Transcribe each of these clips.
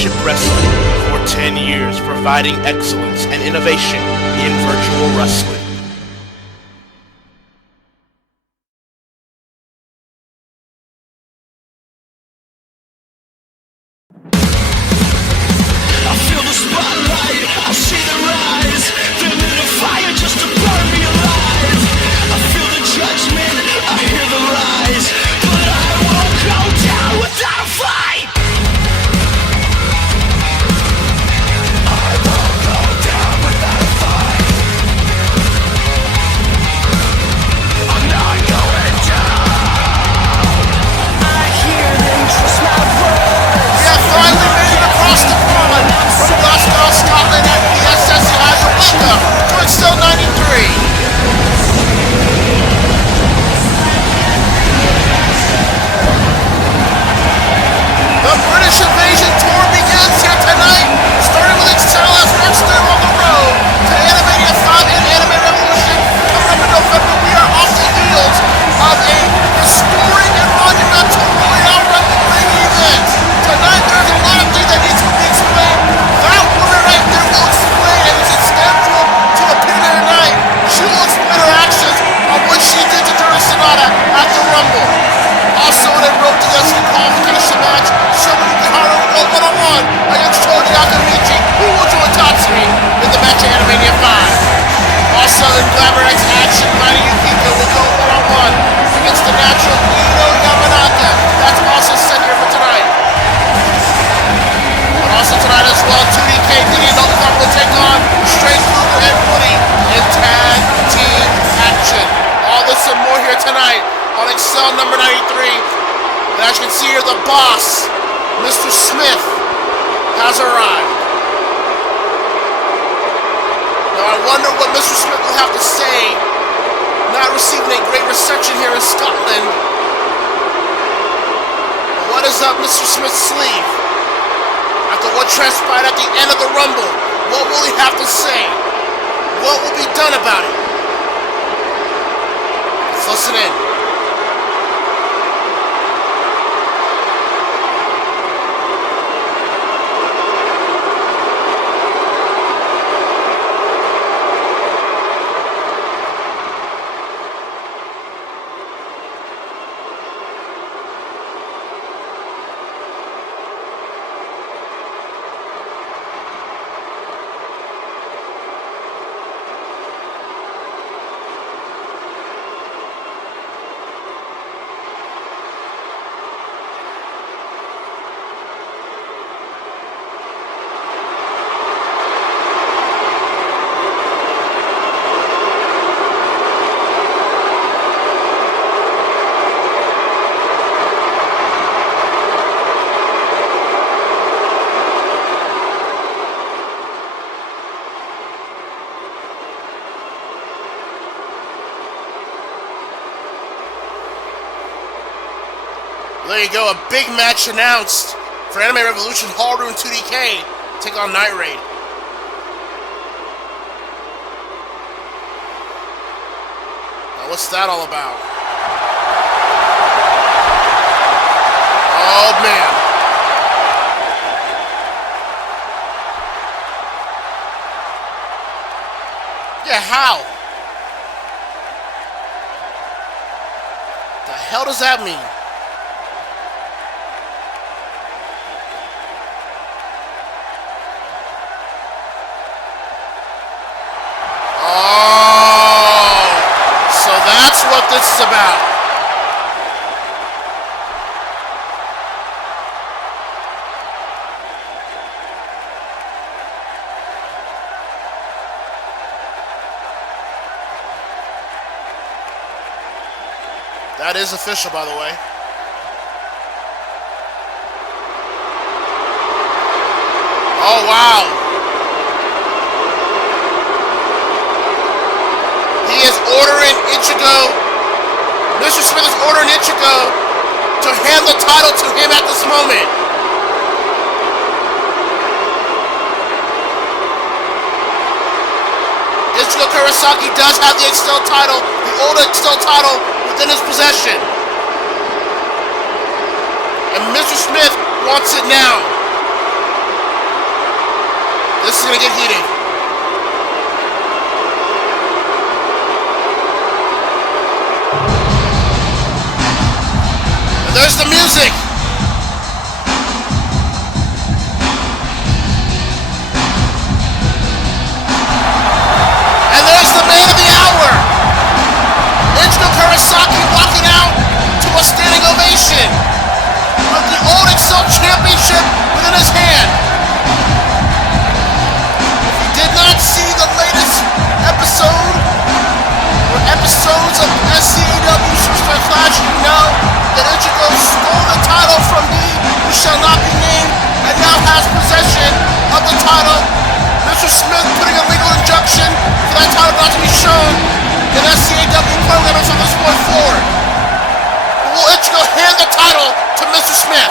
Championship Wrestling for 10 years, providing excellence and innovation in virtual wrestling. I feel the spotlight, I see the rise. They lit a fire just to burn me alive. I feel the judgment, I hear the lies, but I won't go down without a fight. I won't go down without a fight. I'm not going down. I hear them twist my words. We have finally made it across the pond from Glasgow, Scotland at the SSE Hydro. Welcome to Excel 93. The British Invasion Tour begins here tonight, starting with Excel as next step on the road to Animania 5 and Anime Revolution. Coming up in November, we are off the heels of a historic and monumental Royale Rumble main event. Tonight, there's a lot of things that need to be explained. That woman right there will explain, and it's scheduled to appear there tonight. She will explain her actions on what she did to Juri Sanada at the Rumble. Also, in a road to the qualification match, Soma and Haru will go one-on-one against Choji who will join Tatsumi in the match at Animania 5. Also, in Glamor X action, Yukiko will go one-on-one against the natural Inoue. That's also set here for tonight. But also tonight as well, 2DK will take on Straight Luger and Woody in tag team action. All this and more here tonight on Excel number 93. And as you can see here, the boss, Mr. Smith, has arrived. Now I wonder what Mr. Smith will have to say, not receiving a great reception here in Scotland. What is up Mr. Smith's sleeve? After what transpired at the end of the Rumble, what will he have to say? What will be done about it? Let's listen in. There you go, a big match announced for Anime Revolution. Haru and 2DK take on Night Raid. Now what's that all about? Oh man. Yeah, how? The hell does that mean? That's what this is about. That is official, by the way. Oh, wow. He is ordering Ichigo. Mr. Smith is ordering Ichigo to hand the title to him at this moment. Ichigo Kurosaki does have the Excel title, the old Excel title, within his possession. And Mr. Smith wants it now. gonna get heated. And there's the music. And there's the man of the hour. Kurosaki walking out to a standing ovation with the old Excel Championship within his hand. If you did not see the latest episode or episodes of SCAW Superstar Clash, you know that Ichigo stole the title from he who shall not be named and now has possession of the title. Mr. Smith putting a legal injunction for that title not to be shown in SCAW programming from this point forward. Will Ichigo hand the title to Mr. Smith?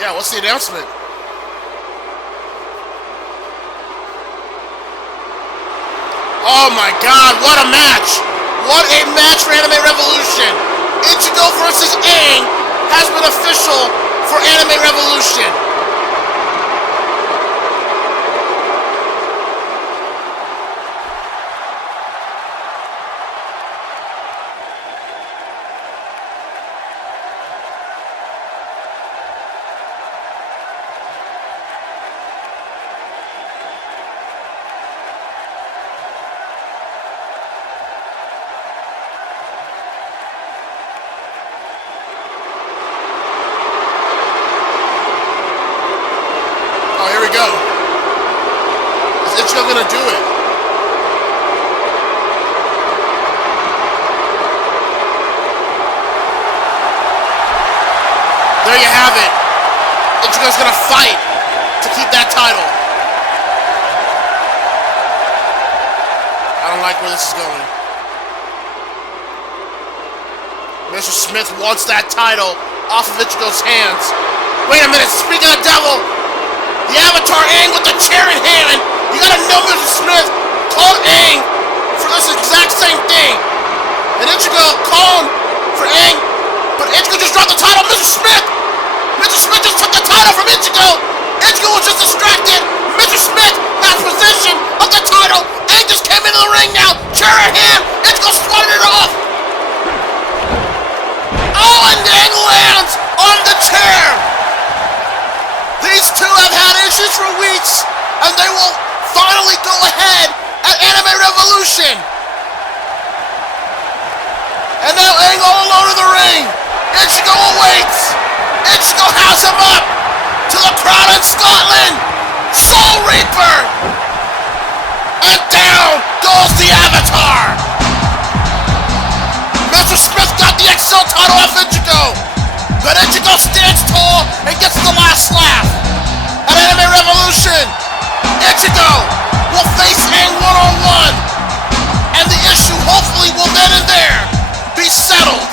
Yeah, what's the announcement? Oh my god, what a match! What a match for Anime Revolution! Ichigo versus Aang has been official for Anime Revolution. Go. Is Ichigo gonna do it? There you have it. Ichigo's gonna fight to keep that title. I don't like where this is going. Mr. Smith wants that title off of Ichigo's hands. Wait a minute, speaking of devil, the Avatar Aang with the chair in hand. You gotta know Mr. Smith called Aang for this exact same thing. And Ichigo called for Aang, but Ichigo just dropped the title. Mr. Smith just took the title from Ichigo. Ichigo was just distracted. Mr. Smith has possession of the title. Aang just came into the ring now, chair in hand. Ichigo swatted it off. Oh, and Aang lands on the chair. These two have had issues for weeks, and they will finally go ahead at Anime Revolution. And now Aang all alone in the ring. Ichigo awaits. Ichigo has him up to the crowd in Scotland. Soul Reaper. And down goes the Avatar. Mr. Smith got the XL title off Ichigo. But Ichigo stands tall and gets the last laugh. At Anime Revolution, Ichigo will face Aang one-on-one. And the issue hopefully will then and there be settled.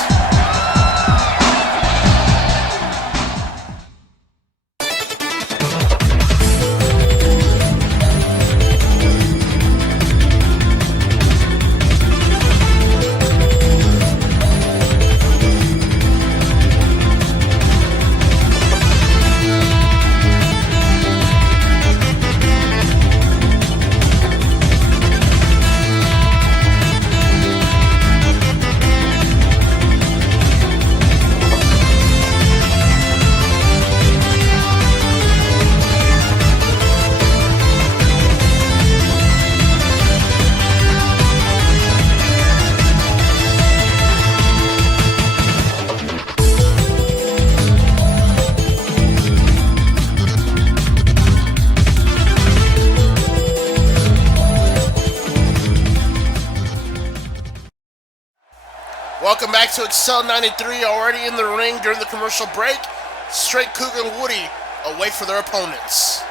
Welcome back to Excel 93, already in the ring during the commercial break. Straight Cougar and Woody await for their opponents.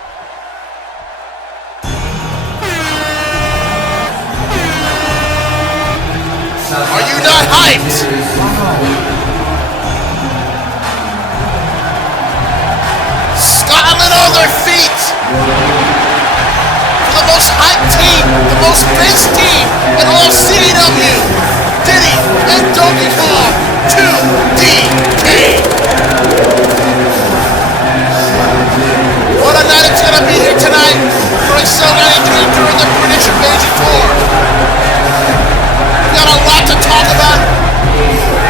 Are you not hyped? Scotland on their feet for the most hyped team, the most based team in all CW. Diddy and Donkey Kong 2DK. What a night it's gonna be here tonight for Excel 93 during the British Invasion Tour. We got a lot to talk about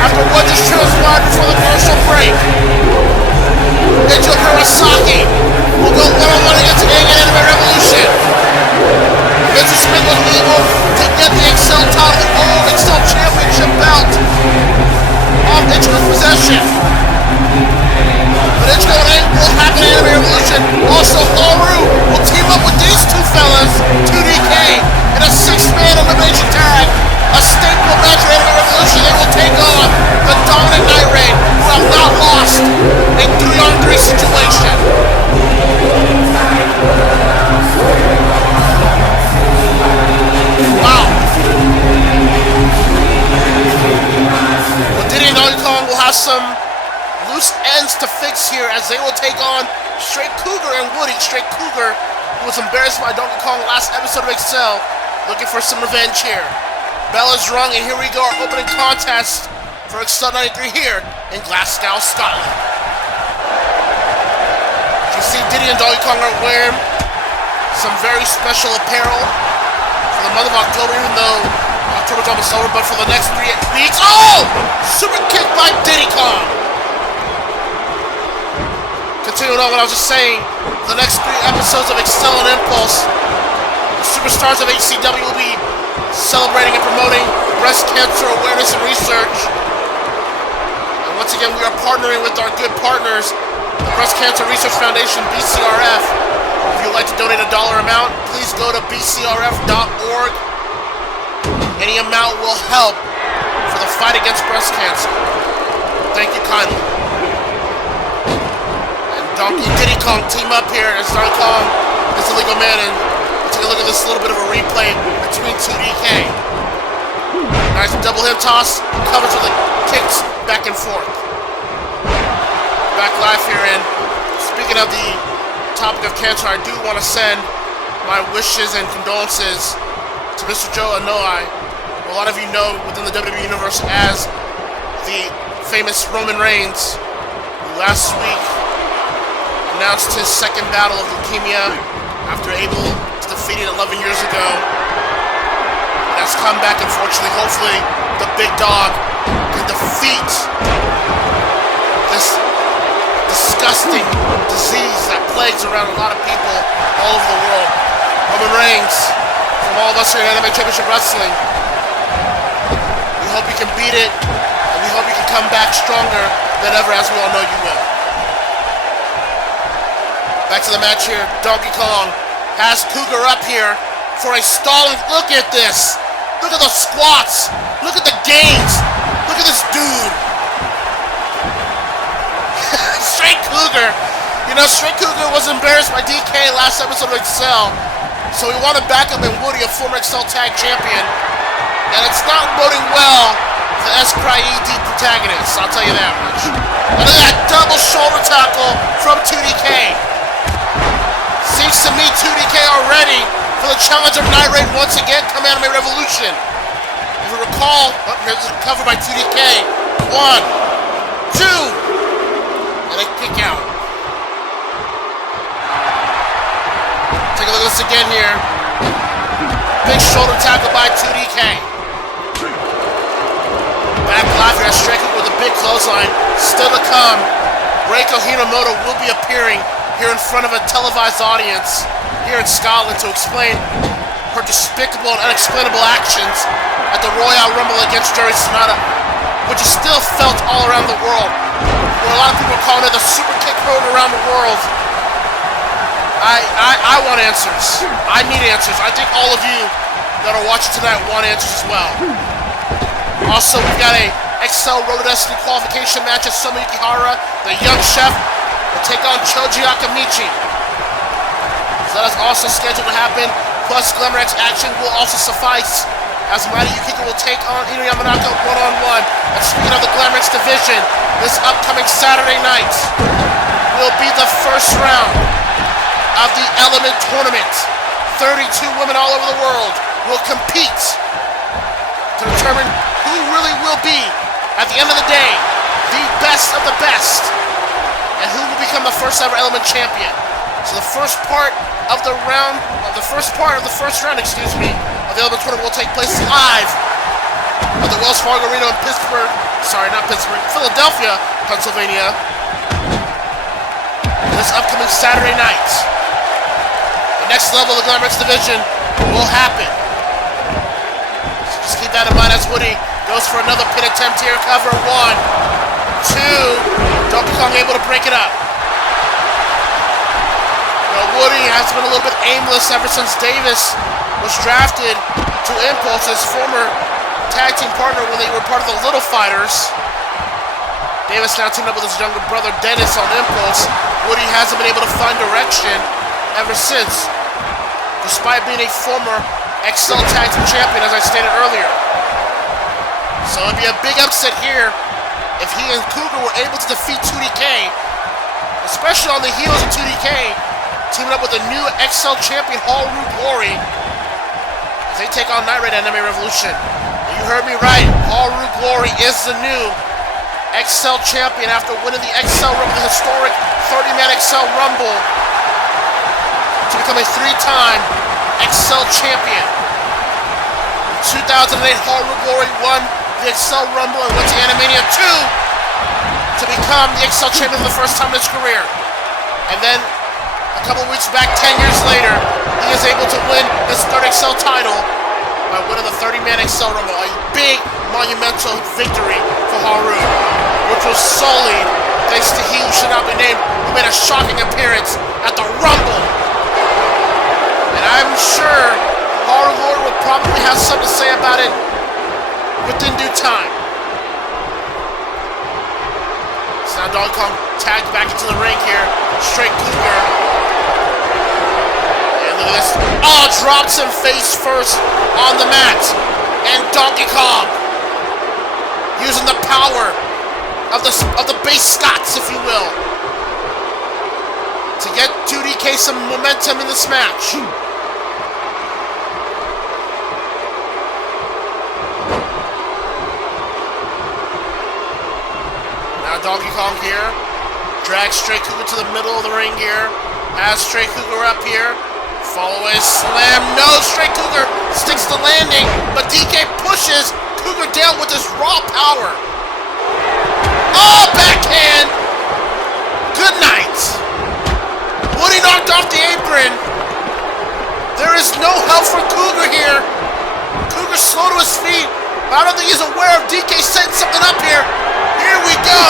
after what just transpired before the commercial break. Mitchell Kurosaki will go one-on-one against Anime Revolution. Mr. Smith was able to get the Excel title and all Excel Championship belt off Ichiko's possession. But Ichiko and Angle will happen in Anime Revolution. Also, Haru will team up with these two fellas, 2DK, in a six-man elimination tag. A staple match for Anime Revolution. They will take on the dominant Night Raid, who have not lost a 3-on-3 situation. Wow. Well, Diddy and Donkey Kong will have some loose ends to fix here as they will take on Straight Cougar and Woody. Straight Cougar, who was embarrassed by Donkey Kong last episode of Excel, looking for some revenge here. Bell is rung, and here we go, our opening contest for Excel 93 here in Glasgow, Scotland. As you see, Diddy and Donkey Kong are wearing some very special apparel for the month of October, even though October's almost over, but for the next 3 weeks. Oh! Super kick by Diddy Kong! Continuing on what I was just saying, the next 3 episodes of Excel and Impulse, the superstars of ACW will be celebrating and promoting breast cancer awareness and research. And once again, we are partnering with our good partners, the Breast Cancer Research Foundation, BCRF. If you'd like to donate a dollar amount, please go to bcrf.org. Any amount will help for the fight against breast cancer. Thank you kindly. And Donkey and Diddy Kong team up here as Donkey Kong is the legal man, and we'll take a look at this little bit of a replay between 2DK. Nice double hip toss, covers with the kicks back and forth. Back live here, and speaking of the topic of cancer, I do want to send my wishes and condolences to Mr. Joe Inoue, who a lot of you know within the WWE Universe as the famous Roman Reigns, who last week announced his second battle of leukemia after able to defeat it 11 years ago. And has come back, unfortunately. Hopefully, the big dog can defeat this disgusting disease that plagues around a lot of people all over the world. Roman Reigns, from all of us here in Anime Championship Wrestling, we hope you can beat it, and we hope you can come back stronger than ever, as we all know you will. Back to the match here. Donkey Kong has Cougar up here for a stalling. Look at this. Look at the squats. Look at the gains. Look at this dude. Straight Cougar. You know, Straight Cougar was embarrassed by DK last episode of Excel, so we want to back up in Woody, a former Excel Tag Champion, and it's not boding well for the S-Pry-ED protagonists, I'll tell you that much. And look at that double shoulder tackle from 2DK. Seems to me 2DK are ready for the challenge of Night Raid once again, come Anime Revolution. If you recall, here's a cover by 2DK. 1, 2, and a kick out. Take a look at this again here. Big shoulder tackle by 2DK. Back live here, striking with a big clothesline. Still to come, Reiko Hinomoto will be appearing here in front of a televised audience here in Scotland to explain her despicable and unexplainable actions at the Royale Rumble against Juri Sanada, which is still felt all around the world. Where a lot of people are calling it the Superkick heard around the world. I want answers. I need answers. I think all of you that are watching tonight want answers as well. Also, we've got a XL Road to Destiny qualification matches. Soma Yukihara, the young chef, will take on Choji Akamichi. So that is also scheduled to happen. Plus, Glamor X action will also suffice, as Mighty Yukiko will take on Inoue Yamanaka one-on-one. And speaking of the Glamor X division, this upcoming Saturday night will be the first round of the Element Tournament. 32 women all over the world will compete to determine who really will be, at the end of the day, the best of the best, and who will become the first ever Element champion. So the first part of the round, of the first round, of the Element Tournament will take place live at the Wells Fargo Arena in Philadelphia, Pennsylvania, this upcoming Saturday night. The next level of the Glamor X division will happen. So just keep that in mind as Woody goes for another pin attempt here. Cover 1, 2. Donkey Kong able to break it up. Now Woody has been a little bit aimless ever since Davis was drafted to Impulse, his former tag team partner when they were part of the Little Fighters. Davis now teamed up with his younger brother Dennis on Impulse. Woody hasn't been able to find direction ever since, despite being a former XL Tag Team Champion, as I stated earlier. So it'd be a big upset here if he and Cougar were able to defeat 2DK, especially on the heels of 2DK, teaming up with the new XL Champion Haru Glory, as they take on Night Raid and Anime Revolution. You heard me right, Haru Glory is the new XL Champion after winning the XL Rumble, the historic 30-man XL Rumble, to become a 3-time XL Champion. In 2008, Haru Glory won the XL Rumble and went to Animania 2 to become the XL Champion for the first time in his career. And then, a couple weeks back, 10 years later, he is able to win his third XL title by winning the 30-man XL Rumble. A big, monumental victory for Haru, which was solely thanks to he who should not be named, who made a shocking appearance at the Rumble. And I'm sure Haru Glory will probably have something to say about it within due time. So now Donkey Kong tagged back into the ring here. Straight Cougar. And look at this. Oh, drops him face first on the mat. And Donkey Kong, using the power of the base Scots, if you will, to get 2DK some momentum in this match. Now Donkey Kong here drags Straight Cougar to the middle of the ring here. Has Straight Cougar up here. Follow a slam. No, Straight Cougar sticks the landing, but DK pushes Cougar down with his raw power. Oh, backhand! Good night! Woody knocked off the apron. There is no help for Cougar here. Cougar's slow to his feet, but I don't think he's aware of DK setting something up here. Here we go!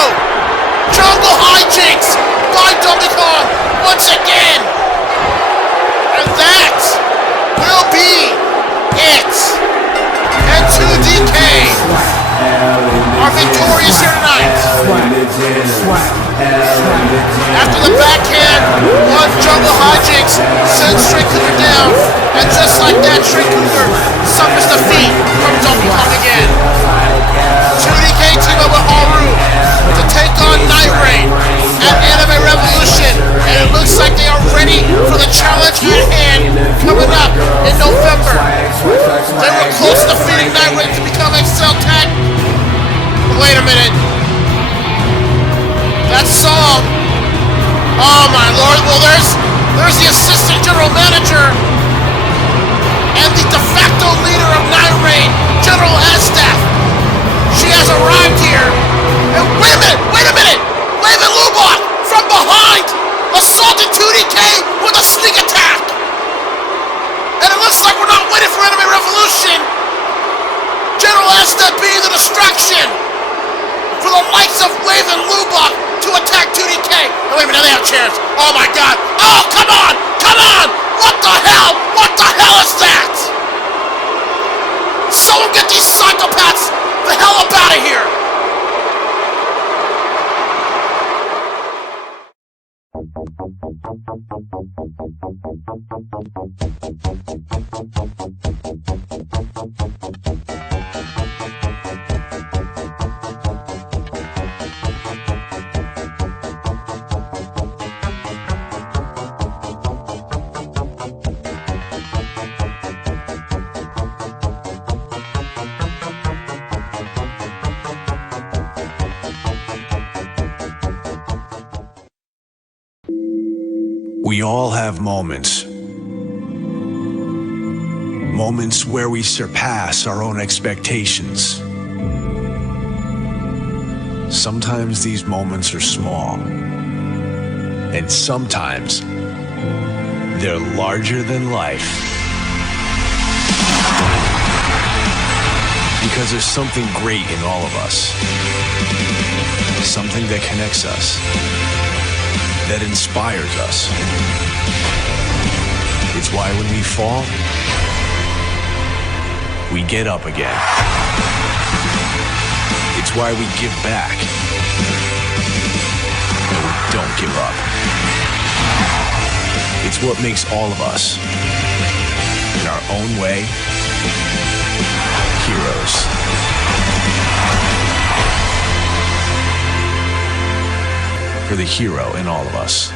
Jungle hijinks by Donkey Kong once again! And that will be it! And 2DK are victorious here tonight. After the backhand, one Jungle hijinks sends Straight Cougar down, and just like that, Straight Cougar suffers defeat from Donkey Kong again. 2DK team up with Haru to take on Night Raid at Anime Revolution, and it looks like they are ready for the challenge at hand coming up in November. They were close to defeating Night Raid to become XL Tag. Wait a minute. That song. Oh my lord. Well, there's the assistant general manager and the de facto leader of Night Raid, General Azstaff. She has arrived here. And wait a minute. Raven Lubach from behind assaulted 2DK with a sneak attack. And it looks like we're not waiting for Anime Revolution. General Azstaff being the distraction for the likes of Raven Lubach to attack 2DK. Oh, wait a minute, now they have chairs. Oh my god. Oh, come on! What the hell? What the hell is that? Someone get these psychopaths the hell up out of here. We all have moments. Moments where we surpass our own expectations. Sometimes these moments are small. And sometimes they're larger than life. Because there's something great in all of us. Something that connects us. That inspires us. It's why when we fall, we get up again. It's why we give back. And we don't give up. It's what makes all of us, in our own way, heroes. For the hero in all of us.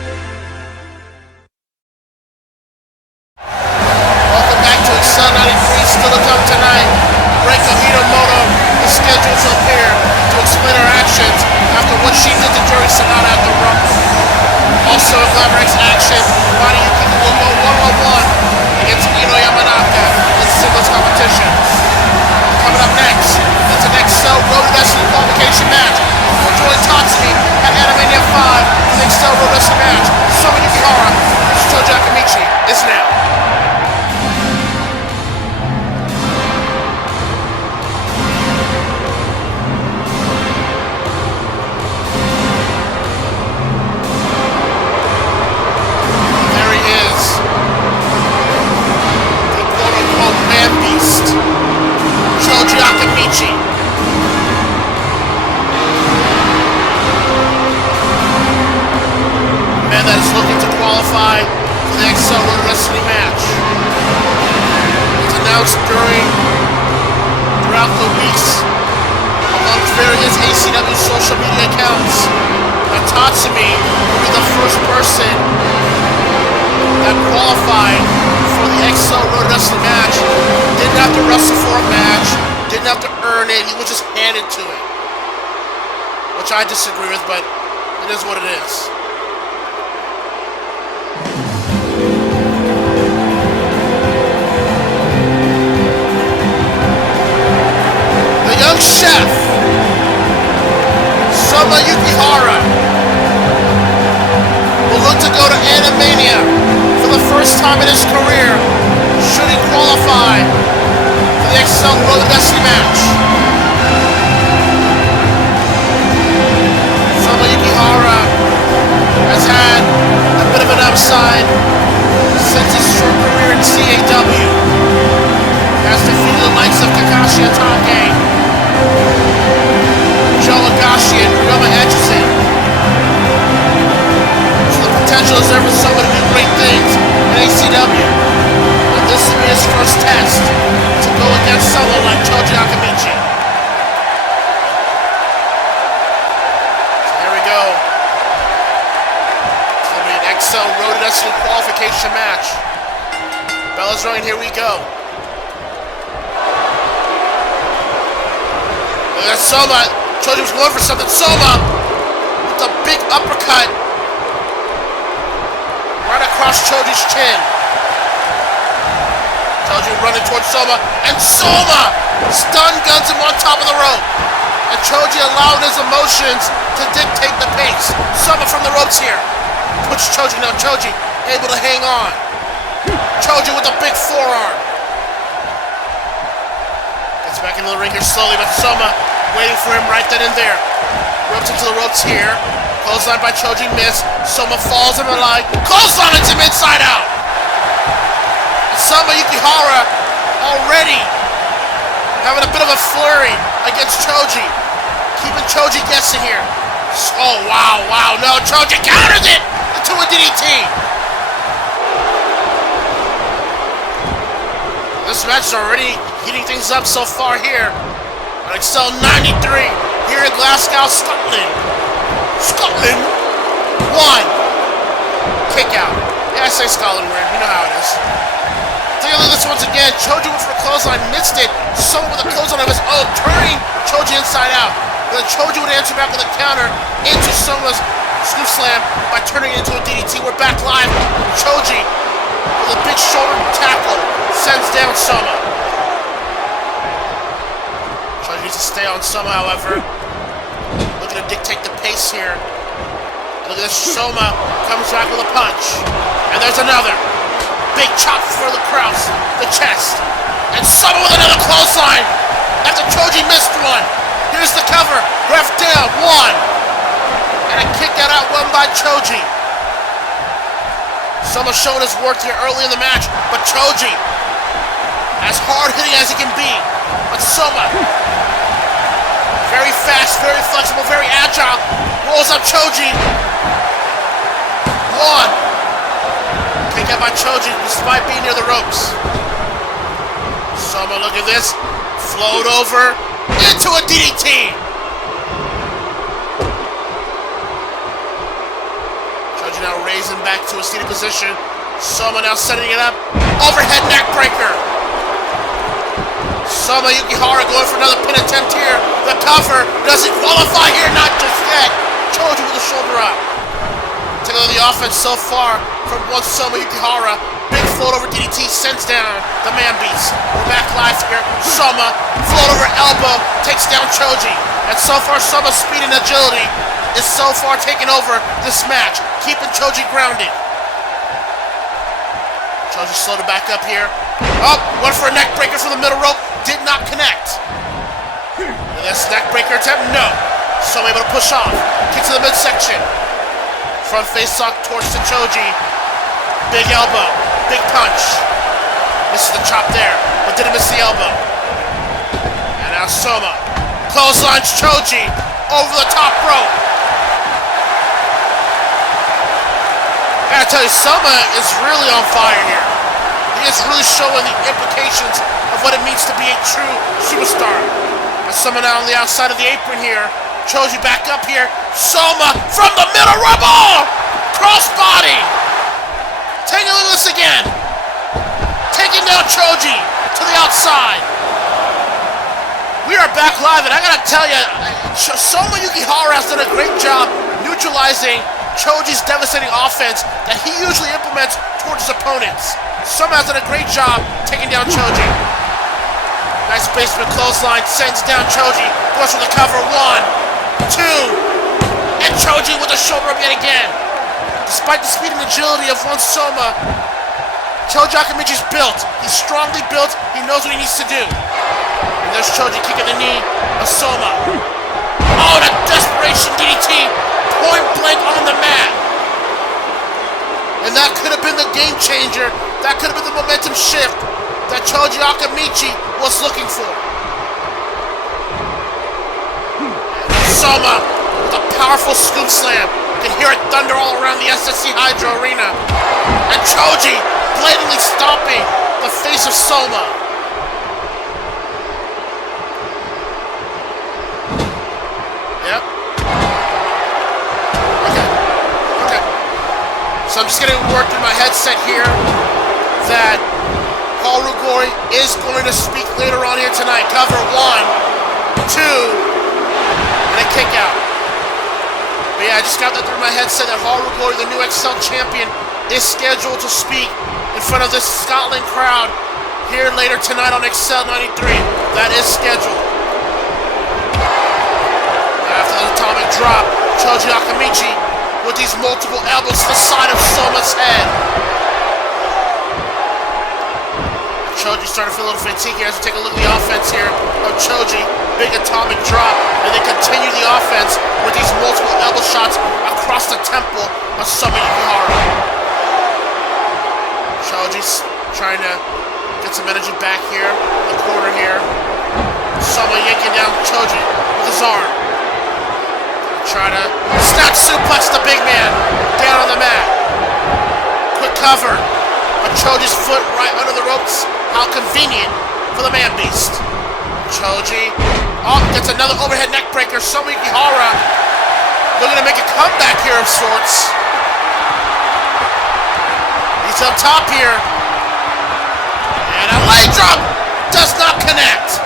Welcome back to Sun 93. Still to come tonight. Reiko Hinomoto is scheduled to appear to explain her actions after what she did to Juri Sanada at the Rumble. Also in Glamor X action, Yukiko will go one-on-one against Inoue in singles competition. Coming up next, it's an XL Road Wrestling qualification match. We're joining Tatsumi at Animania 5 for the XL Road Wrestling match. Soma versus Choji is now. There he is. The quote-unquote man beast. Choji Akamichi. Man that is looking to qualify for the XL Road Wrestling match. It was announced throughout the weeks amongst various ACW social media accounts that Tatsumi will be the first person that qualified for the XL Road Wrestling match. Didn't have to wrestle for a match, didn't have to earn it, he was just handed to it. Which I disagree with, but it is what it is. Young chef, Soma will look to go to Animania for the first time in his career, should he qualify for the XL Road Wrestling match. Soma has had a bit of an upside since his short career in CAW. Has defeated the likes of Kakashi Atake, Joe Agashi, and Ryoma Edgerton. So the potential is there for someone to do great things in ACW. And this will be his first test to go against someone like Choji Akamichi. So here we go. It's going to be an XL Road Wrestling qualification match. Bella's running, here we go. There's Soma. Choji was going for something. Soma with the big uppercut right across Choji's chin. Choji running towards Soma, and Soma stun guns him on top of the rope. And Choji allowed his emotions to dictate the pace. Soma from the ropes here. Push Choji now. Choji able to hang on. Choji with a big forearm. Gets back into the ring here slowly, but Soma waiting for him right then and there. Ropes him to the ropes here. Clothesline by Choji, miss. Soma falls in the line. Clothesline him inside out. And Soma Yukihara already having a bit of a flurry against Choji. Keeping Choji guessing here. Oh, wow, no. Choji counters it. into a DDT. This match is already heating things up so far here on Excel 93 here in Glasgow, Scotland. Scotland. 1. Kick out. Yeah, I say Scotland weird. You know how it is. Take a look at this once again. Choji went for a clothesline, missed it. Soma with a clothesline of his own, turning Choji inside out. And then Choji would answer back with a counter into Soma's scoop slam by turning it into a DDT. We're back live. Choji with a big shoulder tackle sends down Soma. Choji needs to stay on Soma, however. Looking to dictate the pace here. Look at this. Soma comes back with a punch. And there's another. Big chop for the cross, the chest. And Soma with another clothesline after Choji missed one. Here's the cover. Ref down. 1. And a kick out won by Choji. Soma showing his worth here early in the match, but Choji, as hard-hitting as he can be, but Soma, very fast, very flexible, very agile, rolls up Choji. 1. Kick out by Choji despite being near the ropes. Soma, look at this, float over into a DDT. Now raising back to a seated position. Soma now setting it up. Overhead neck breaker. Soma Yukihara going for another pin attempt here. The cover doesn't qualify here, not just yet. Choji with the shoulder up. Take a look at the offense so far from one Soma Yukihara. Big float over DDT sends down the man beast. We're back live here. Soma, float over elbow, takes down Choji. And so far Soma's speed and agility is so far taking over this match, keeping Choji grounded. Choji slowed it back up here. Oh, went for a neck breaker from the middle rope, did not connect. This neck breaker attempt, no. Soma able to push off, kick to the midsection. Front face lock torch to Choji. Big elbow, big punch. Misses the chop there, but didn't miss the elbow. And now Soma clotheslines Choji over the top rope. I gotta tell you, Soma is really on fire here. He is really showing the implications of what it means to be a true superstar. And Soma now on the outside of the apron here. Choji back up here. Soma from the middle rope. Oh! Crossbody. Take a look at this again. Taking down Choji to the outside. We are back live, and I gotta tell you, Soma Yukihara has done a great job neutralizing Choji's devastating offense that he usually implements towards his opponents. Soma has done a great job taking down Choji. Nice basement clothesline, sends down Choji, goes for the cover, 1, 2, and Choji with the shoulder up yet again. Despite the speed and agility of one Soma, Choji Akamichi's built. He's strongly built, he knows what he needs to do. And there's Choji kicking the knee of Soma. Oh, and a desperation DDT. Point blank on the mat. And that could have been the game changer. That could have been the momentum shift that Choji Akamichi was looking for. Soma with a powerful scoop slam. You can hear it thunder all around the SSE Hydro arena. And Choji blatantly stomping the face of Soma. Yep. So I'm just getting word through my headset here that Haru Glory is going to speak later on here tonight. Cover 1, 2, and a kick out. But yeah, I just got that through my headset that Haru Glory, the new XL champion, is scheduled to speak in front of this Scotland crowd here later tonight on Excel 93. That is scheduled. After the atomic drop, Choji Akamichi with these multiple elbows to the side of Soma's head. Choji's starting to feel a little fatigue here as we take a look at the offense here of Choji. Big atomic drop, and they continue the offense with these multiple elbow shots across the temple of Soma Yukihara. Choji's trying to get some energy back here in the corner here. Soma yanking down Choji with his arm. Try to snap suplex the big man down on the mat. Quick cover. But Choji's foot right under the ropes. How convenient for the man beast. Choji. Oh, gets another overhead neck breaker. Soma Yukihara looking to make a comeback here of sorts. He's up top here. And a leg drop does not connect.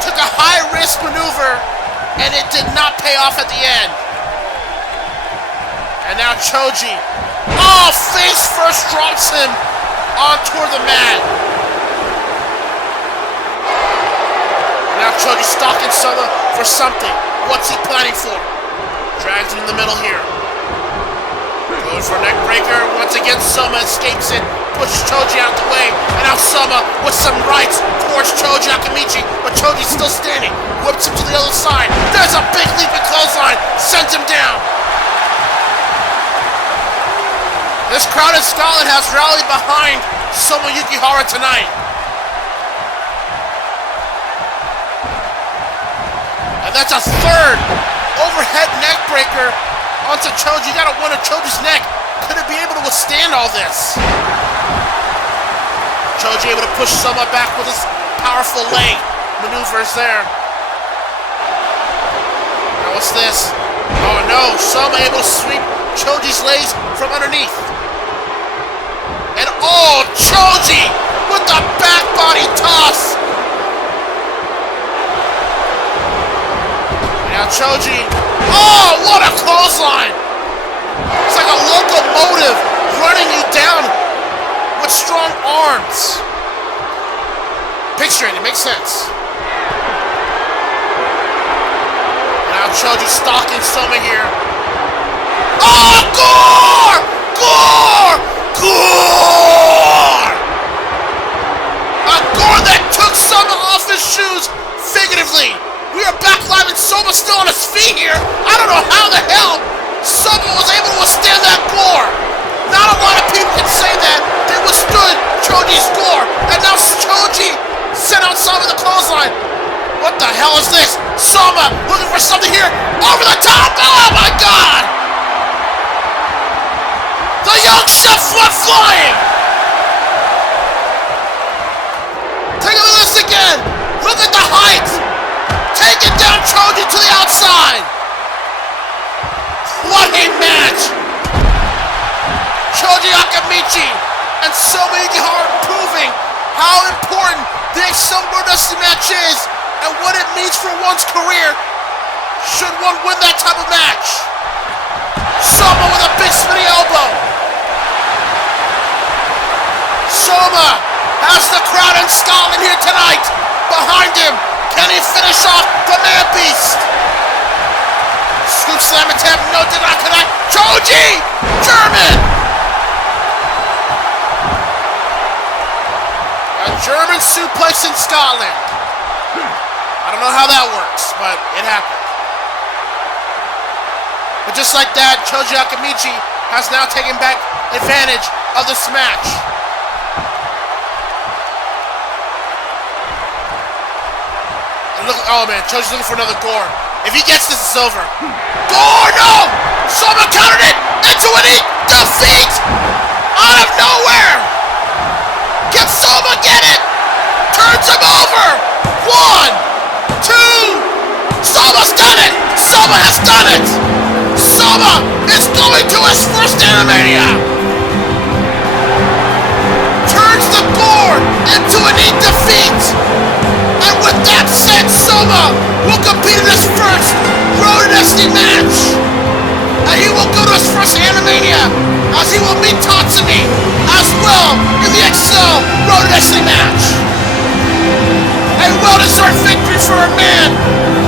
Took a high-risk maneuver, and it did not pay off at the end. And now Choji, face first drops him onto the mat. And now Choji stalking Soma for something. What's he planning for? Drags him in the middle here. Going for a neck breaker. Once again, Soma escapes it. Pushes Choji out the way. And now Soma with some rights towards Choji Akamichi. But Choji's still standing. Whips him to the other side. There's a big leaping clothesline. Sends him down. This crowd in Scotland has rallied behind Soma Yukihara tonight. And that's a third overhead neck breaker onto Choji. You gotta wonder, Choji's neck, could it be able to withstand all this? Choji able to push Soma back with his powerful leg maneuvers there. Now what's this? Oh no, Soma able to sweep Choji's legs from underneath. And oh, Choji with the back body toss. Now Choji, oh, what a clothesline! It's like a locomotive running you down with strong arms. Picture it makes sense. Now Choji stalking Soma here. Oh, gore! Gore! Gore! A gore that took Soma off his shoes, figuratively. We are back live and Soma's still on his feet here. I don't know how the hell Soma was able to withstand that gore. Not a lot of people can say that. They withstood Choji's gore. And now Choji sent out Soma the clothesline. What the hell is this? Soma looking for something here. Over the top. Oh my god! The young chef went flying! Take a look at this again. Look at the height. Taking down Choji to the outside. What a match! Choji Akamichi and Soma Yukihara proving how important the ACW Wrestling match is and what it means for one's career should one win that type of match. Soma with a big spinning elbow. Soma has the crowd in Scotland here tonight behind him. Can he finish off the man beast? Scoop slam attempt, no, did not connect. Choji! German! A German suplex in Scotland. I don't know how that works, but it happened. But just like that, Choji Akamichi has now taken back advantage of this match. And look, oh man, Choji's looking for another gore. If he gets this, it's over. Gore, no! Soma countered it into an defeat out of nowhere! Can Soma get it? Turns him over! 1, 2, Soma's done it! Soma has done it! Soma is going to his first Animania! Turns the gore into an defeat! And with that said, Soma will compete in his first Road to Destiny match! And he will go to his first Animania as he will meet Tatsumi as well in the XL Road to Destiny match! A well-deserved victory for a man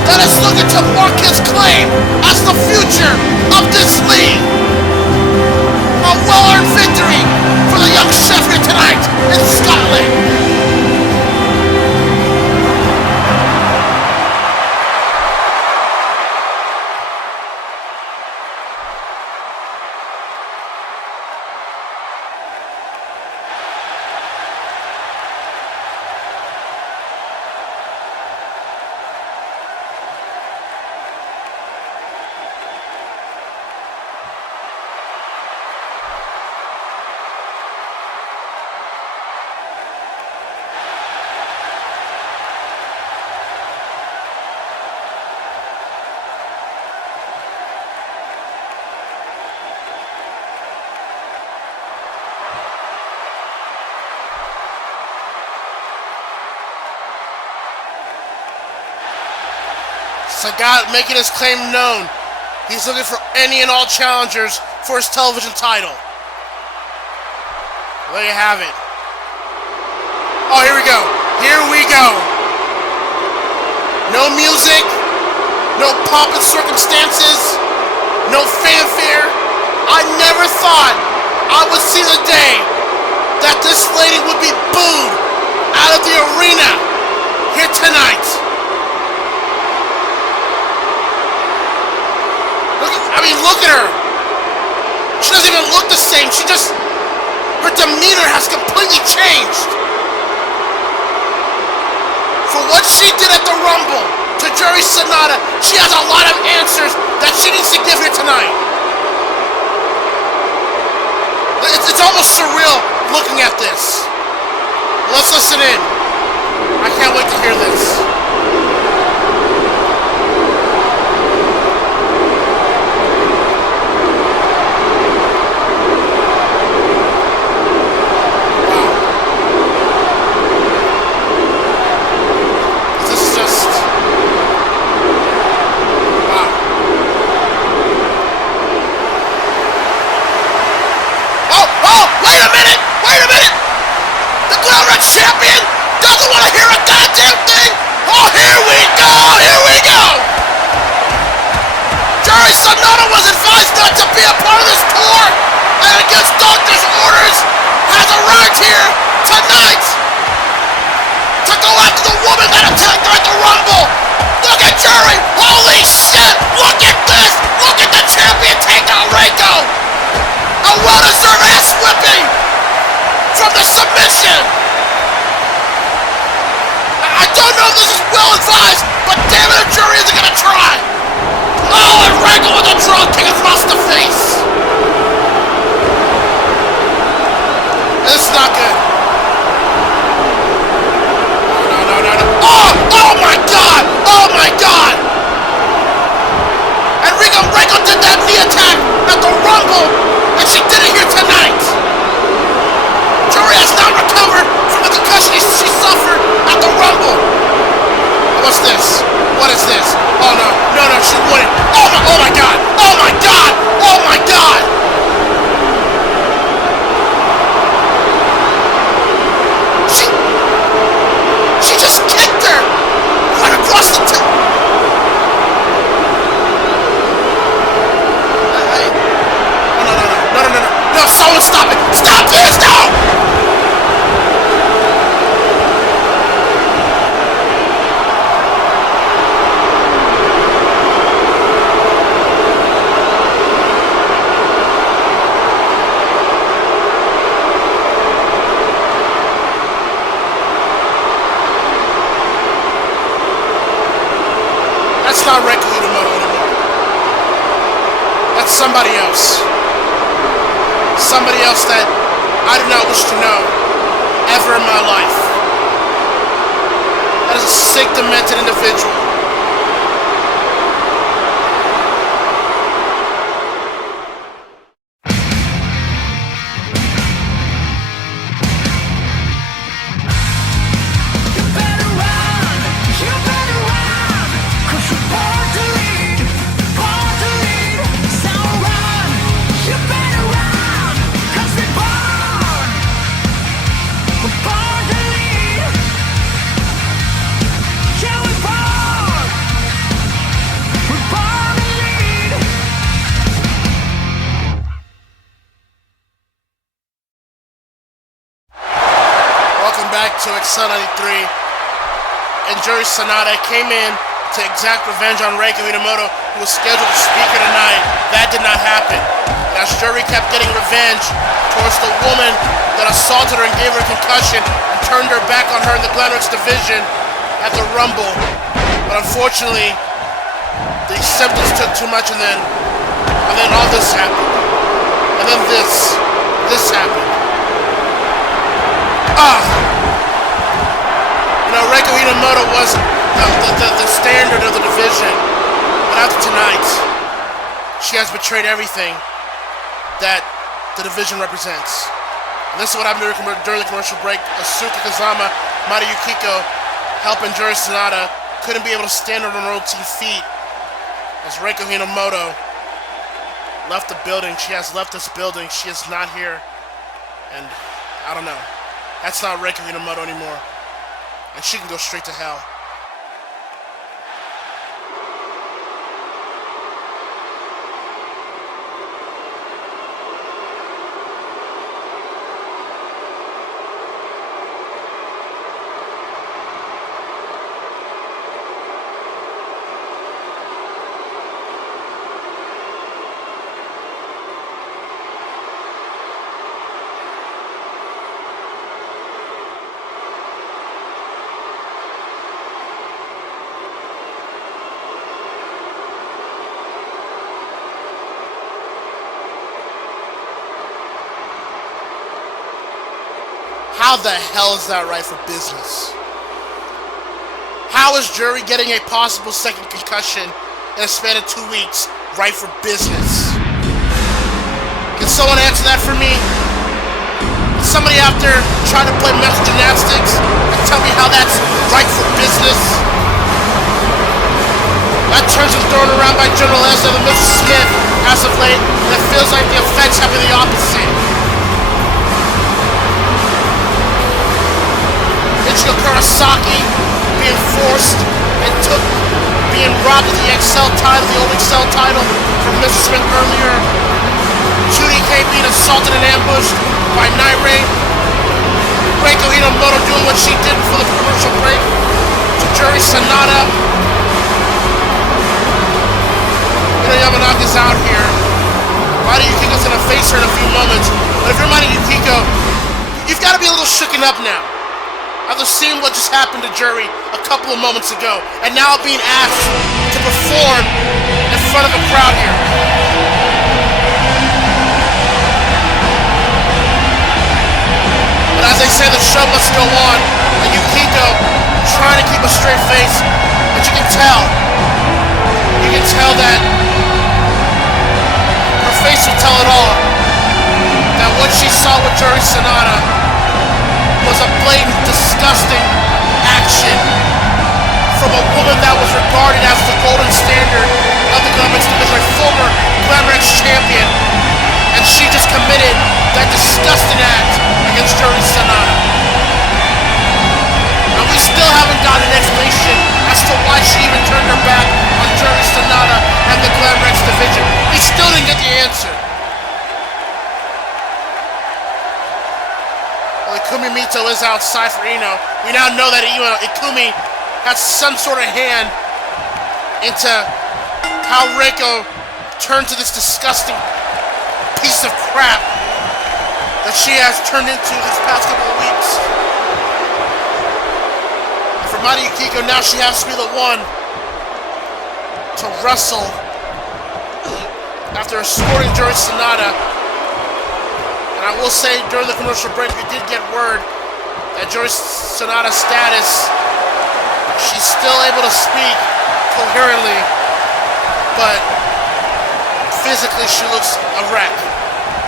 that is looking to mark his claim as the future of this league. A well-earned victory for the young chef here tonight in Scotland. Sagat making his claim known. He's looking for any and all challengers for his television title. There you have it. Oh, here we go. Here we go. No music. No pomp and circumstances. No fanfare. I never thought I would see the day that this lady would be booed out of the arena here tonight. Look at her. She doesn't even look the same. Her demeanor has completely changed. For what she did at the Rumble to Juri Sanada, she has a lot of answers that she needs to give here tonight. It's almost surreal looking at this. Let's listen in. I can't wait to hear this. Champion doesn't want to hear a goddamn thing. Oh, here we go. Here we go. Juri Sanada was advised not to be a part of this tour, and against doctor's orders, has arrived here tonight to go after the woman that attacked her at the Rumble. Look at Juri. Holy shit. Look at this. Look at the champion take out Reiko. A well-deserved ass whipping from the submission. I don't know if this is well advised, but damn it, Juri isn't gonna try. Oh, and Reiko with a drop kick across the face. This is not good. No. Oh my God. Oh my God. And Reiko did that knee attack at the Rumble, and she did it here tonight. Juri has not recovered from the concussion she suffered at the Rumble. What's this? What is this? Oh no, she wouldn't. Oh my God. Oh my God. Oh my God. She just kicked her right across the tip. No, someone stop it. Stop this, no! That's not Reiko Hinomoto anymore. That's somebody else. Somebody else that I do not wish to know ever in my life. That is a sick, demented individual. To Excel 93, and Juri Sanada came in to exact revenge on Reiko Hinomoto, who was scheduled to speak here tonight. That did not happen. As Juri kept getting revenge towards the woman that assaulted her and gave her a concussion and turned her back on her in the Glamor X division at the Rumble. But unfortunately, the symptoms took too much, and then all this happened. And then this happened. Reiko Hinomoto was the standard of the division, but after tonight, she has betrayed everything that the division represents. And this is what happened during the commercial break. Asuka Kazama, Yukiko helping Juri Sanada couldn't be able to stand on her own 2 feet as Reiko Hinomoto left the building. She has left this building. She is not here. And I don't know. That's not Reiko Hinomoto anymore. And she can go straight to hell. How the hell is that right for business? How is Juri getting a possible second concussion in a span of 2 weeks right for business? Can someone answer that for me? Can somebody out there try to play mental gymnastics and tell me how that's right for business? That term's been thrown around by General S and Mrs. Smith as of late, and it feels like the effects have been the opposite. Ichiro Kurosaki being forced and being robbed of the XL title, the old XL title from Mrs. Smith earlier. Judy K being assaulted and ambushed by Night Ray. Reiko Hinomoto doing what she did before the commercial break to Juri Sanada. Yamanaka's out here. Mari Yukiko's gonna face her in a few moments. But if you're Mari Yukiko, you've got to be a little shooken up now. After seeing what just happened to Juri a couple of moments ago, and now being asked to perform in front of a crowd here. But as they say, the show must go on, and Yukiko trying to keep a straight face, but you can tell that her face will tell it all, that what she saw with Juri Sanada was a blatant, disgusting action from a woman that was regarded as the golden standard of the Glamor X division, a former Glamor X champion, and she just committed that disgusting act against Juri Sanada. And we still haven't gotten an explanation as to why she even turned her back on Juri Sanada and the Glamor X division. We still didn't get the answer. Ikumi Mito is outside for Inoue. We now know that Ikumi has some sort of hand into how Reiko turned to this disgusting piece of crap that she has turned into these past couple of weeks. And for Mari Yukiko, now she has to be the one to wrestle after escorting Juri Sanada. And I will say, during the commercial break, we did get word that Juri Sanada's status, she's still able to speak coherently, but physically she looks a wreck,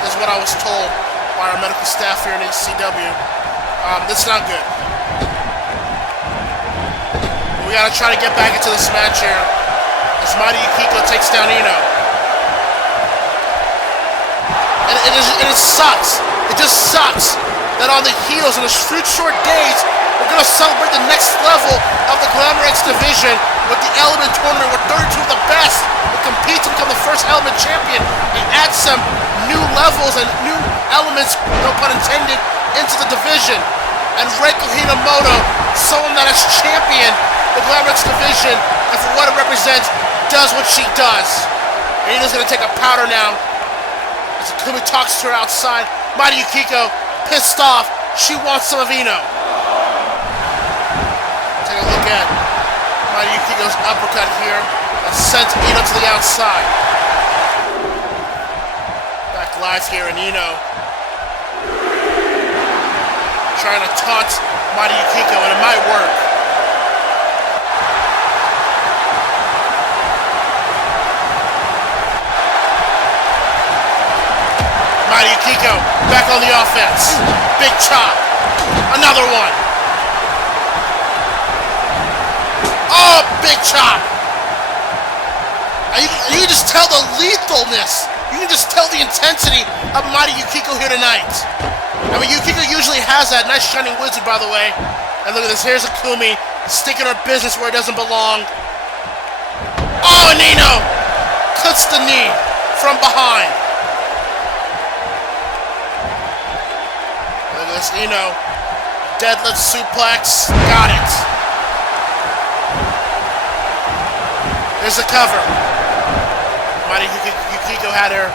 is what I was told by our medical staff here in ACW. That's not good. We gotta try to get back into this match here as Mari Yukiko takes down Inoue. And it sucks. It just sucks that on the heels in a few short days, we're going to celebrate the next level of the Glamor X division with the Element Tournament, where 32 of the best will compete to become the first Element champion and add some new levels and new elements, no pun intended, into the division. And Reiko Hinomoto, someone that has championed the Glamor X division and for what it represents, does what she does. And Inoue's going to take a powder now. As Ikumi talks to her outside, Mari Yukiko, pissed off, she wants some of Inoue. Take a look at Mari Yukiko's uppercut here that sent Inoue to the outside. Back live here in Inoue, trying to taunt Mari Yukiko, and it might work. Mari Yukiko back on the offense. Big chop. Another one. Oh, big chop. You can just tell the lethalness. You can just tell the intensity of Mighty Yukiko here tonight. I mean, Yukiko usually has that nice shining wizard, by the way. And look at this. Here's Akumi sticking her business where it doesn't belong. Oh, and Inoue cuts the knee from behind. Look at this. Inoue. Deadlift suplex. Got it. There's the cover. Mighty Yukiko had her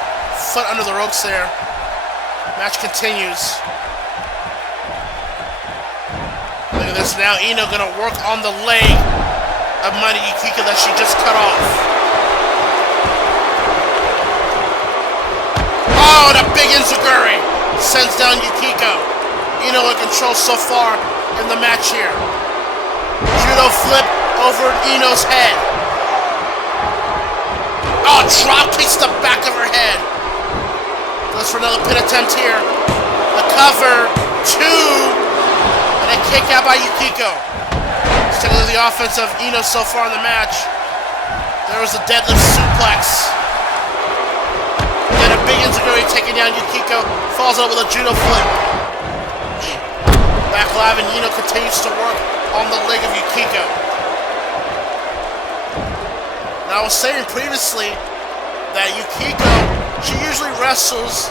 foot under the ropes there. Match continues. Look at this now. Inoue gonna work on the leg of Mighty Yukiko that she just cut off. Oh, the big enziguri sends down Yukiko. Inoue in control so far in the match here. Judo flip over Inoue's head. Oh, drop kicks the back of her head. Goes for another pin attempt here. The cover, 2, and a kick out by Yukiko. Let's take a look at the offense of Inoue so far in the match. There was a deadlift suplex. Then a big enziguri taking down Yukiko. Falls over with a judo flip. Back live, and Inoue continues to work on the leg of Yukiko. Now, I was saying previously that Yukiko, she usually wrestles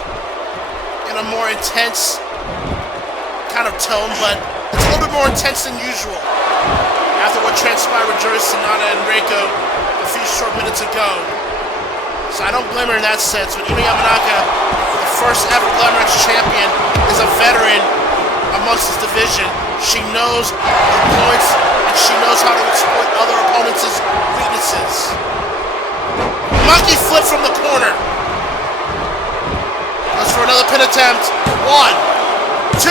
in a more intense kind of tone, but it's a little bit more intense than usual after what transpired with Juri Sanada and Reiko a few short minutes ago. So I don't blame her in that sense. But Inoue Yamanaka, the first ever Glamor X champion, is a veteran amongst this division. She knows her points, and she knows how to exploit other opponents' weaknesses. Monkey flip from the corner. Goes for another pin attempt. 1, 2.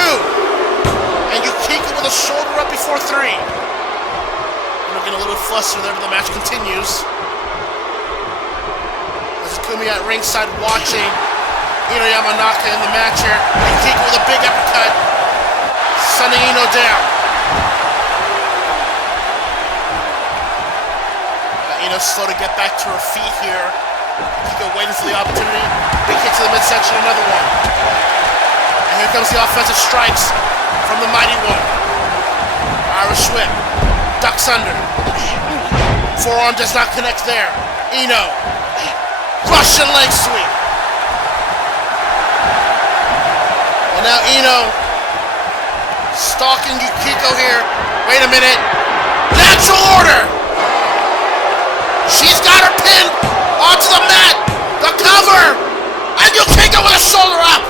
And Yukiko with a shoulder up before 3. And we're getting a little bit flustered there, but the match continues. There's Akumi at ringside watching Inoue Yamanaka in the match here. Yukiko with a big uppercut, sending Inoue down. Inoue slow to get back to her feet here. Yukiko waiting for the opportunity. Big kick to the midsection, another one. And here comes the offensive strikes from the mighty one. Irish whip. Ducks under. Forearm does not connect there. Inoue. Russian leg sweep. And now Inoue stalking Yukiko here. Wait a minute. Natural order. She's got her pinned onto the mat. The cover. And Yukiko with a shoulder up.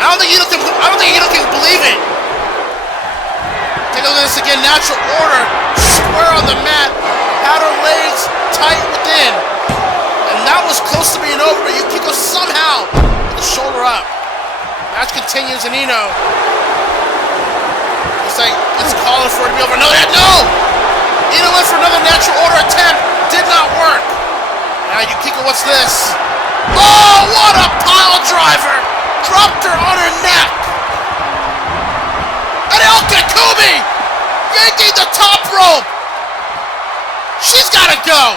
I don't think Inoue can believe it. Take a look at this again. Natural order. Square on the mat. Had her legs tight within. And that was close to being over, but Yukiko somehow with the shoulder up. Match continues, and Inoue. It's like it's calling for it to be over. No! Inoue went for another natural order attempt. Did not work. Now Yukiko, what's this? Oh, what a pile driver! Dropped her on her neck. And Akumi yanking the top rope. She's gotta go.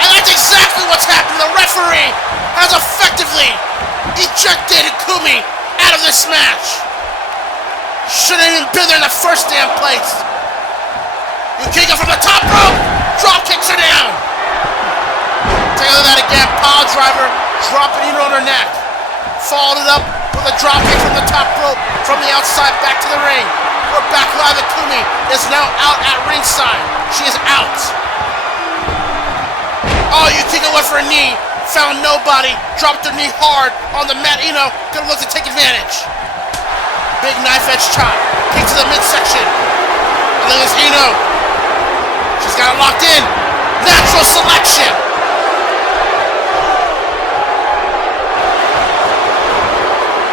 And that's exactly what's happened. The referee has effectively ejected Akumi out of this match. Shouldn't even been there in the first damn place. Yukiko from the top rope, drop kicks her down. Take a look at that again, pile driver, dropping Inoue on her neck. Followed it up with a drop kick from the top rope, from the outside back to the ring. We're back live. Akumi is now out at ringside. She is out. Oh, Yukiko went for a knee, found nobody, dropped her knee hard on the mat. Inoue gonna look to take advantage. Big knife edge chop, kick to the midsection. And then there's Inoue. She's got it locked in. Natural selection.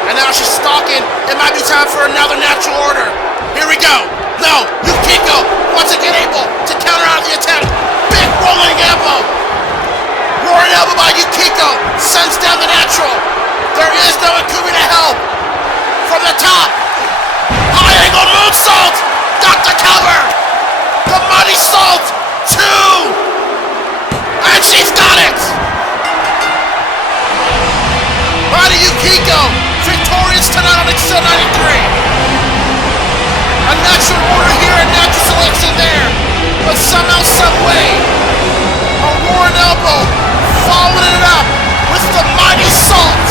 And now she's stalking. It might be time for another natural order. Here we go. No, Yukiko once again able to counter out of the attempt. Big rolling elbow. Roaring elbow by Yukiko. Sends down the natural. There is no Akumi to help. From the top. High angle moonsault. Got the cover. moonsault! 2! And she's got it! Mighty Yukiko, victorious tonight on Excel 93. A natural order here and natural selection there. But somehow, someway, a Roaring Elbow following it up with the Mighty Salt.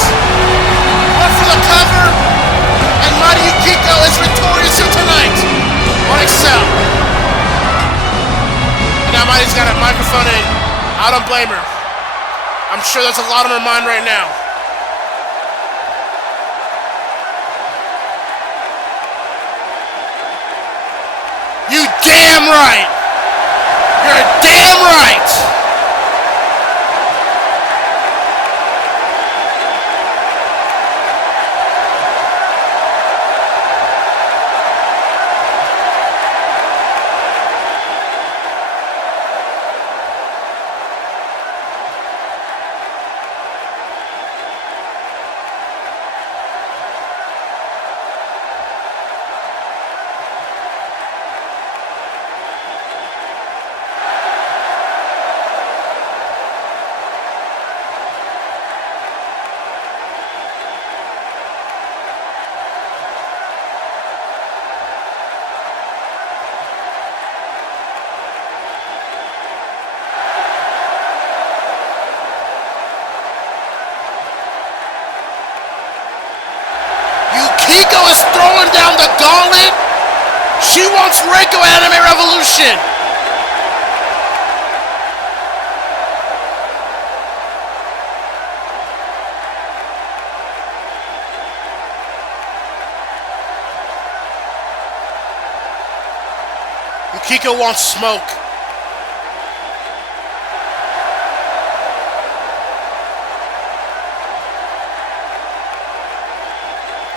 Went for the cover, and Mighty Yukiko is victorious here tonight on Excel. And now Mighty's got a microphone in. I don't blame her. I'm sure there's a lot on her mind right now. You damn right! You're damn right! Yukiko is throwing down the gauntlet. She wants Reiko Anime Revolution. Yukiko wants smoke.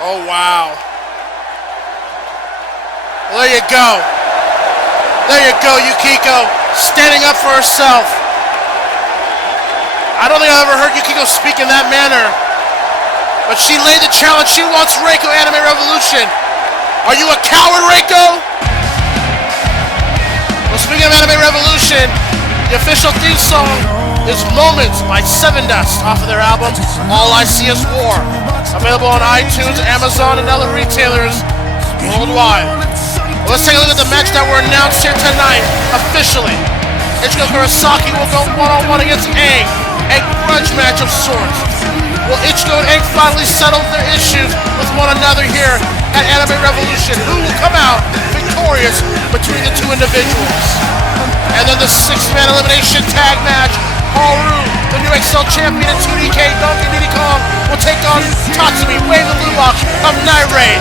Oh, wow. Well, there you go. There you go, Yukiko, standing up for herself. I don't think I've ever heard Yukiko speak in that manner. But she laid the challenge. She wants Reiko Anime Revolution. Are you a coward, Reiko? Well, speaking of Anime Revolution, the official theme song is Moments by Seven Dust off of their album, All I See Is War. Available on iTunes, Amazon, and other retailers worldwide. Well, let's take a look at the match that were announced here tonight, officially. Ichiko Kurosaki will go one-on-one against Aang, a grudge match of sorts. Will Ichiko and Aang finally settle their issues with one another here at Anime Revolution? Who will come out victorious between the two individuals? And then the six-man elimination tag match, Haru, the new XL champion in 2DK, Donkey Diddy Kong, will take on Tatsumi, Wave the Luwak of Night Raid.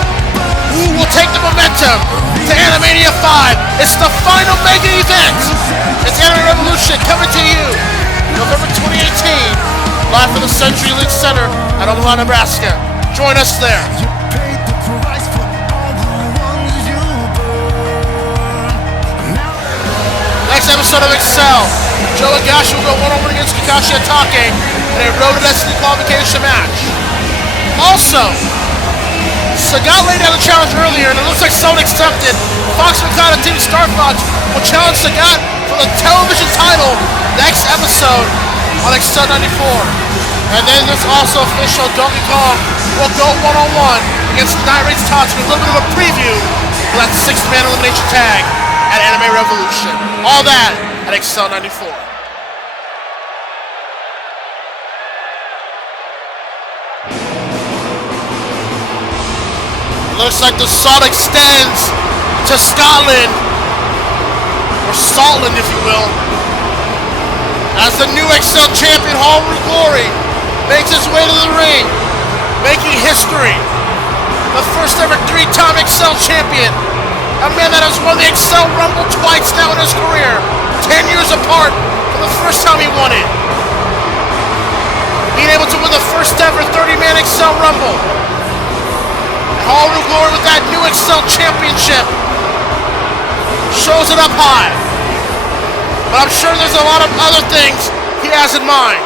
Who will take the momentum to Animania 5? It's the final mega event. It's Anime Revolution coming to you November 2018, live from the Century Link Center at Omaha, Nebraska. Join us there. Next episode of Excel, Joe Higashi will go one-on-one against Kakashi Atake in a Road to Destiny qualification match. Also, Sagat laid down the challenge earlier, and it looks like someone accepted. Fox Mikado Team Star Fox will challenge Sagat for the television title next episode on Excel 94. And then there's also official Donkey Kong will go one-on-one against Night Raid's Tatsumi. A little bit of a preview for that six-man elimination tag at Anime Revolution. All that at Excel 94. It looks like the salt extends to Scotland, or Saltland if you will, as the new Excel champion Haru Glory makes his way to the ring, making history. The first ever three-time Excel champion. A man that has won the Excel Rumble twice now in his career. 10 years apart from the first time he won it. Being able to win the first ever 30-man Excel Rumble. Haru Glory with that new Excel championship shows it up high. But I'm sure there's a lot of other things he has in mind.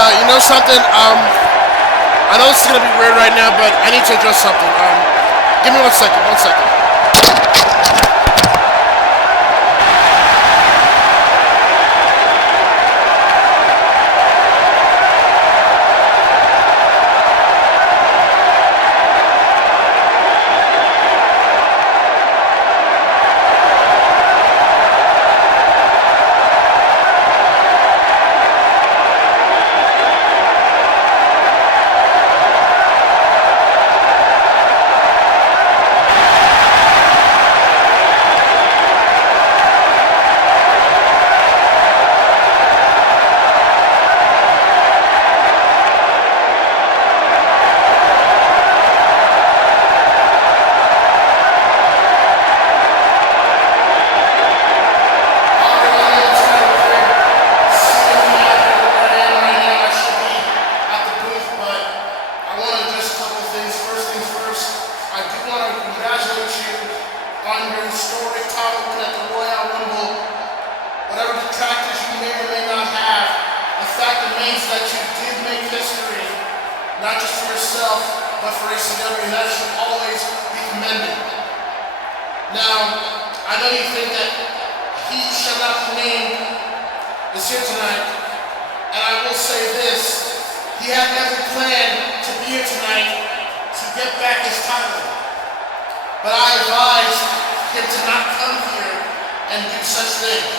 You know something? I know this is gonna be weird right now, but I need to address something. Give me 1 second. 1 second. On your historic title win at the Royale Rumble, whatever detractors you may or may not have, the fact remains that you did make history, not just for yourself, but for ACW, and that should always be commended. Now, I know you think that he shall not be named is here tonight, and I will say this, he had every plan to be here tonight to get back his title. But I advised him to not come here and do such things.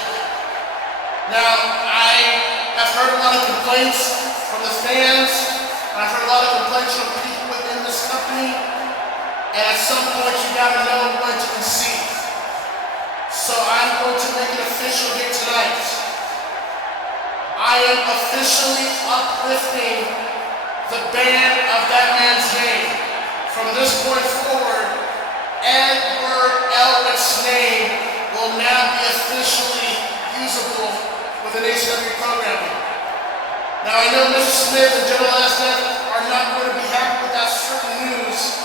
Now, I have heard a lot of complaints from the fans, and I've heard a lot of complaints from people within this company, and at some point you gotta know when to concede. So I'm going to make it official here tonight. I am officially uplifting the band of that man's name. From this point forward, Edward Elric's name will now be officially usable within ACW programming. Now I know Mr. Smith and General Asnet are not going to be happy with that certain news,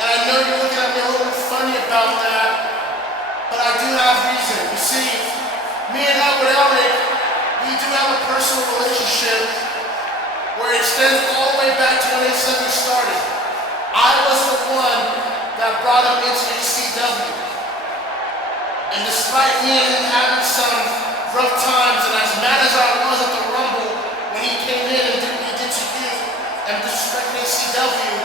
and I know you're looking at me a little bit funny about that, but I do have reason. You see, me and Edward Elric, we do have a personal relationship where it extends all the way back to when ACW started. I was the one that brought him into ACW. And despite me and him having some rough times, and as mad as I was at the Rumble when he came in and did what he did to you and disrespected ACW,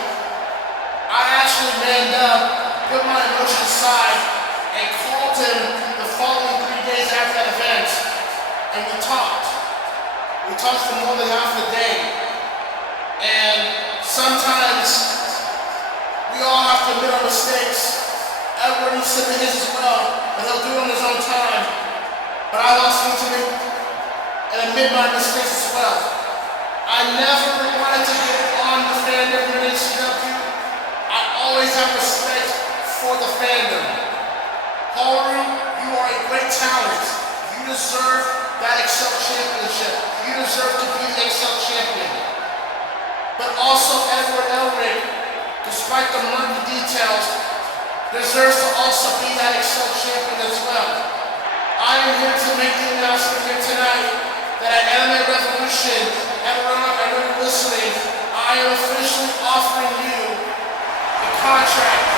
I actually manned up, put my emotions aside, and called him the following 3 days after that event, and we talked. We talked for more than half the day. And sometimes we all have to admit our mistakes. Edward needs to admit his as well, but he'll do it on his own time. But I also need to make and admit my mistakes as well. I never wanted to get on the fandom in ACW. I always have respect for the fandom. Haru, you are a great talent. You deserve that Excel championship. You deserve to be the Excel champion. But also Edward Elric, despite the murky details, deserves to also be that Excel champion as well. I am here to make the announcement here tonight that at Anime Revolution, everyone, I know you're listening, I am officially offering you a contract